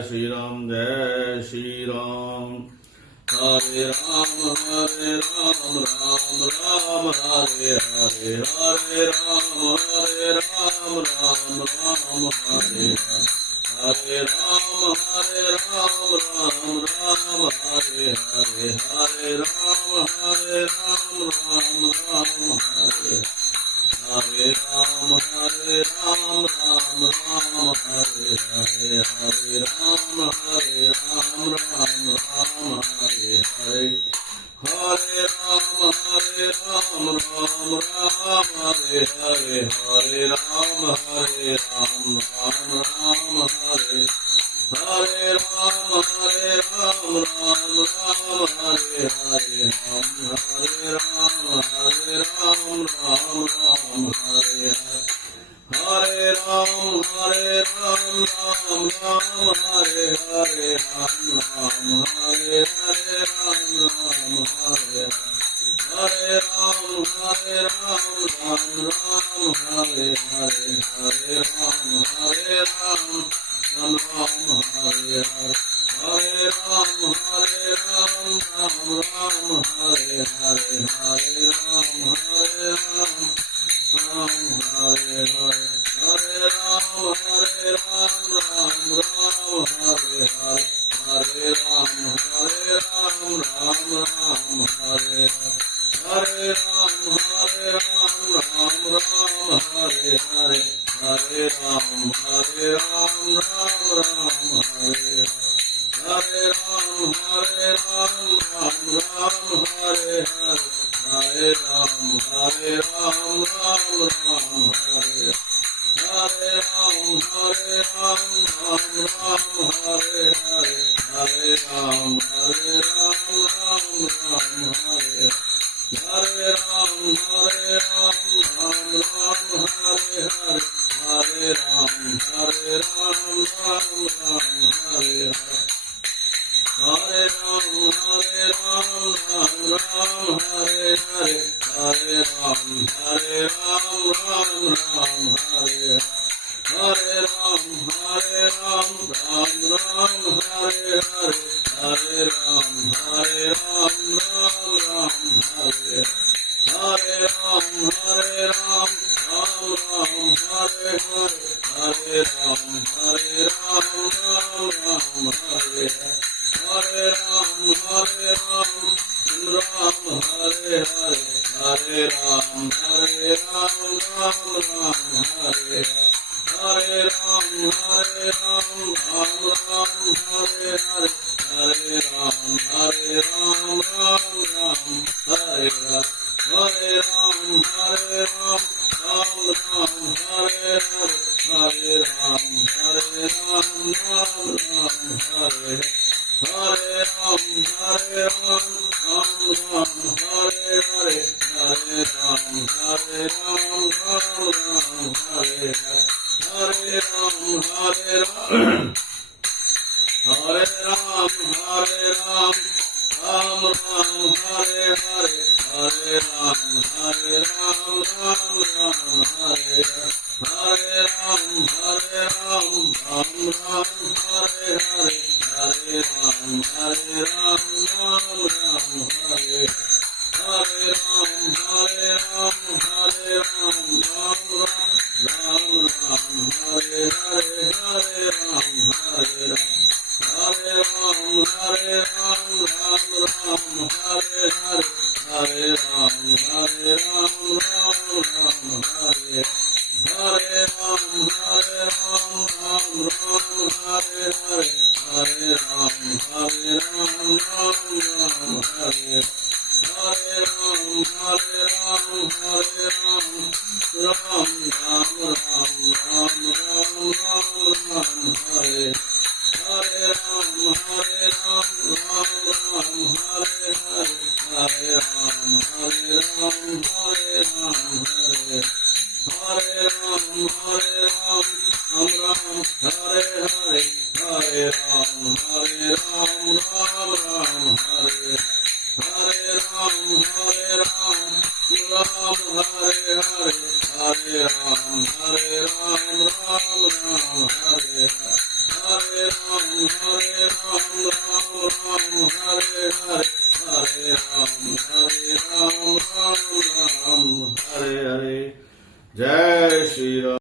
Shri Ram, Jai Shri Ram. Hare Ram, Hare Ram, Ram Ram, Hare Hare, Hare Ram, Hare Ram, Ram Ram, Hare Hare. Hare Ram, Hare Ram, Ram Ram, Hare Hare, Hare Ram, Hare Ram, Ram Ram, Hare Hare. Hare Ram, Hare Ram, Ram Ram, Hare Hare, Hare Ram, Hare Ram, Ram Ram, Hare Hare. Hare Ram, Hare Ram, Ram Ram, Hare Hare, Hare Ram, Hare Ram, Ram Ram, Hare. Hare Ram, Hare Ram, Ram Ram, Hare Hare, Hare Ram, Hare Ram, Ram Ram, Hare Hare. Hare Ram, Hare Ram, Ram Ram, Hare Hare, Ram Ram, Hare Hare, Ram Ram, Hare Hare. Hare Ram, Hare Ram, Ram Ram, Hare Hare, Hare Ram, Hare Ram, Ram Ram, Hare Hare. Hare Ram, Hare Ram, Ram Ram, Hare Hare, Hare Ram, Hare Ram, Ram Hare Hare. Hare Ram, Hare Ram, Ram Ram, Hare Hare. Hare Ram, Hare Ram, Ram Ram, Hare Hare. Hare Ram, Hare Ram, Ram Ram, Hare Hare. Hare Ram, Hare Ram, Ram Ram, Hare Hare. Hare Ram, Hare Ram, Ram Ram, Hare Hare. Hare Ram, Hare Ram, Ram Ram, Hare Hare. Hare Ram, Hare Ram, Ram Ram, Hare Hare. Hare Ram, Hare Ram, Ram Ram, Hare Hare. Hare Ram, Hare Ram, Ram Ram, Hare Hare. Hare Ram, Hare Ram, Ram Ram, Hare Hare. Hare Ram, Hare Ram, Ram Ram, Hare Hare. Hare Ram, Hare Ram, Ram Ram, Hare Hare. Hare Ram, Hare Ram, Ram Ram, Hare Hare. Hare Ram, Hare Ram, Ram Ram, Hare Hare. Hare Ram, Hare Ram, Ram Ram, Hare Hare. Hare Ram, Hare Ram, Ram Ram, Hare Hare. Hare Ram, Hare Ram, Ram Hare Hare. Hare Ram, Hare Ram, Ram Ram, Hare Hare. Hare Ram, Hare Ram, Ram Ram, Hare Hare. Hare Ram, Hare Ram, Ram Ram, Hare Hare. Hare Ram, Hare Ram, Ram Ram, Hare Hare. Hare Ram, Hare Ram, Ram Ram, Hare Hare. Hare Ram, Hare Ram, Ram Ram, Hare Hare. Hare Ram, Hare Ram, Ram Ram, Hare Hare. Hare Ram, Hare Ram, Hare Ram, Hare Ram, Ram Ram, Hare Hare. Hare Ram, Hare Ram, Ram Ram, Hare Hare. Hare Ram, Hare Ram, Ram Ram, Hare Hare. Hare Ram, Hare Ram, Ram Ram, Hare Hare. Hare Ram, Hare Ram, Hare Ram, Ram Ram, Ram Ram, Hare Hare. Hare Ram, Hare Ram, Hare Ram, Hare Ram, Ram Ram, Hare Hare. Hare Ram, Hare Ram, Ram Ram, Hare Hare. Hare Ram, Hare Ram, Ram Ram, Hare Hare. Hare Ram, Hare Ram, Ram Ram, Hare Hare. Hare Ram, Hare Ram, Hare Ram, Ram Ram, Ram Ram, Ram Ram, Ram Hare. Hare Ram, Hare Ram, Ram Ram, Hare Hare. Hare Ram, Hare Ram, Hare Ram, Hare. Hare Ram, Hare Ram, Ram Ram, Hare Hare. Hare Ram, Hare Ram, Ram Ram, Hare. Hare Ram, Hare Ram, Ram Hare Hare. Hare Ram, Hare Ram, Ram Ram, Hare Hare. Hare Ram, Jai Shri Ram.